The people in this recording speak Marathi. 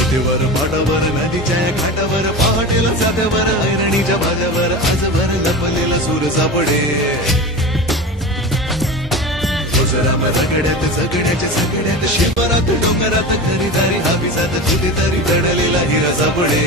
ओठीवर माडावर नदीच्या घाटावर पहाटेला साध्यावर ऐरणीच्या भाज्यावर आजभर लपलेला सूर सापडे ओझराम रगड्यात सगड्याच्या सगड्यात शिवरात डोंगरात घरी दारी हाविसात कुठेतरी दडलेला हिरा सापडे